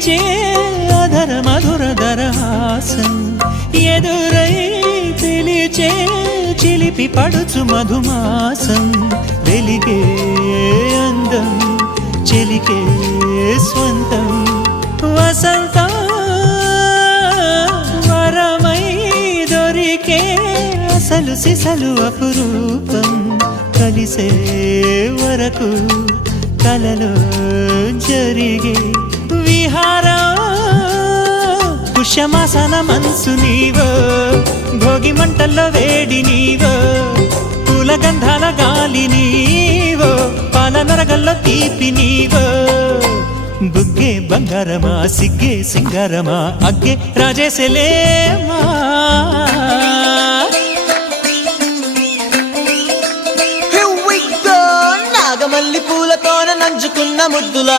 వీచే అధర మధుర దరహాసం ఎదురై పిలిచే చిలిపి పడుచు మధుమాసం వెలిగే అందం చెలికే స్వంతం వసంతం వరమై దొరికే అసలు సిసలు అపురూపం కలిసే వరకు కలలో జరిగే విహారం పుష్యమాసన మనసు నీవో భోగి మంటల్లో వేడి నీవో పూల గంధాల గాలి నీవో పాల నరగల్లో తీపి నీవో బుగ్గే బంగారమా సిగ్గే సింగారమా అగ్గే రాజేసలేమా నాగమల్లి పూలతోన నంచుకున్న ముద్దుల